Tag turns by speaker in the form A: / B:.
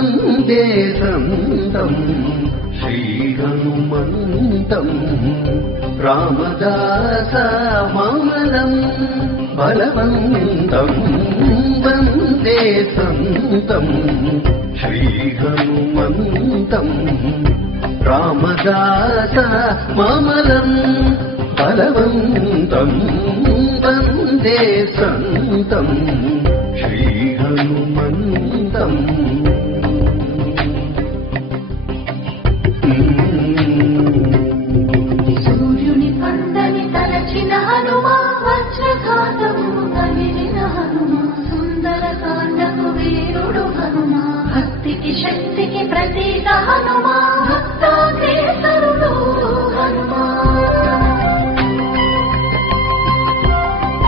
A: వందే సంతం శ్రీహనుమంతం రామదాస మామలం బలవంతం వందే సంతం. శ్రీహనుమంతం రామదాస మామలం బలవంతం వందే సంతం. శ్రీహనుమంతం शक्तिः प्रतीतः न